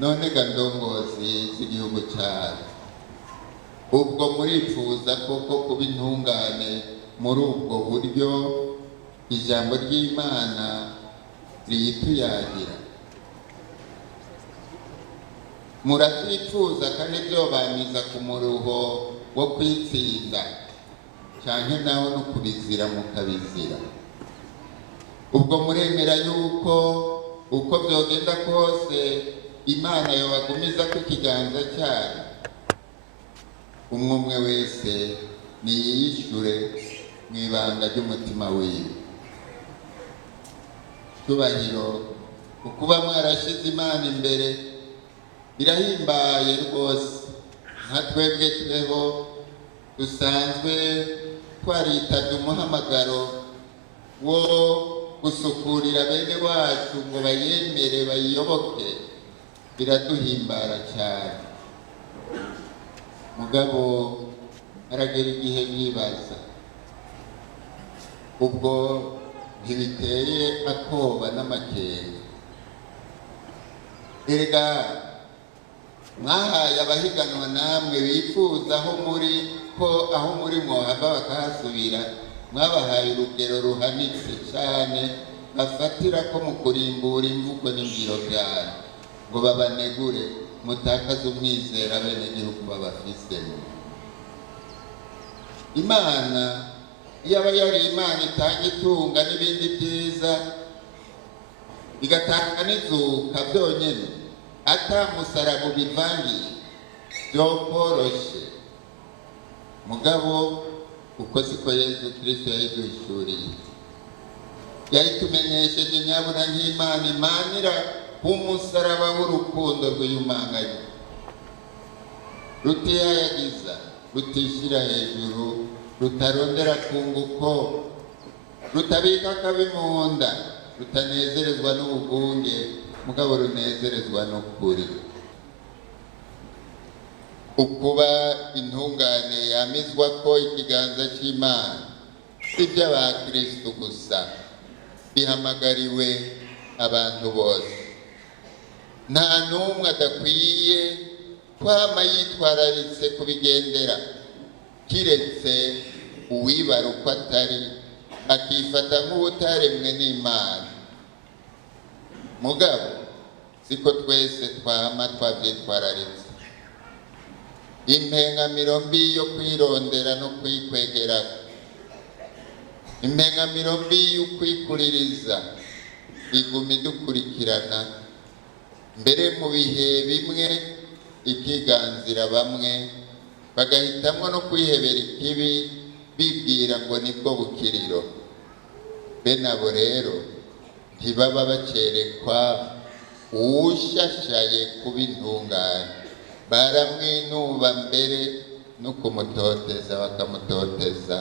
none ga ndongozi z'igihugu cyacu, ubwo murifuza koko kuba intungane muri ubwo buryo ijambo ry'Imana riyituyagira? Muratwifuza kandi byobaniza ku muruho wo kwitsinda cyane naho no kubizira mukabizira? Ubwo muremera yuko uko byogenda kose Imana yobagumiza ku kiganza cyayo? Umwe wese niyishure mu ibanga ry'umutima wiwe. Cyubahiro ukuba mwarashize Imana imbere birahimbaye rwose. Nka twebwe tweho dusanzwe twaritabye umuhamagaro wo gusukurira bene wacu ngo bayemere bayiyoboke, biraduhimbara cyane. Mugabo aragera igihe yibaza, ubwo ntibiteye akoba n'amakenga? Erega mwahaye abahiganwa namwe bifuza aho muri mwohava bakahasubira, mwabahaye urugero ruhanitse cyane bafatira ko mu kurimbura imvugo n'ingiro byanyu ngo babanegure mutakaze umwizera abenegihugu babafisemo. Imana yaba yari Imana itanga itunga n'ibindi byiza, igatanga n'izuka byonyine atamusaraba bivangiye, byokoroshe. Mugabo uko siko Yesu Kristo yayiduhishuriye, yayitumenyesheje nyabuna nk'Imana imanira umusaraba w'urukundo rw'iyumanganye, rutiyayagiza, rutishyira hejuru, rutarondera kunguko, rutabika akabi mu nda, rutanezerezwa n'ubugunge, mugabo runezerezwa n'ukuri. Ukuba intungane yamizwa ko ikiganza cy'Imana si iby'abakristo gusa, bihamagariwe abantu bose. Nta n'umwe adakwiye kwama yitwararitse kubigendera, kiretse uwibara uko atari, akifata nk'ubutaremwe n'Imana. Mugabo siko twese twama twabyitwararitse. Impengamiro mbi yo kwirondera no kwikwegera, impengamiro mbi yo kwikuririza iguma idukurikirana, mbere mu bihe bimwe ikiganzira bamwe bagahitamo no kwihebera ikibi bibwira ngo nibwo bukiriro. Bene abo rero ntibaba bacerekwa uwushashaye kuba intungane, baramwinuba mbere no kumutoteza bakamutoteza.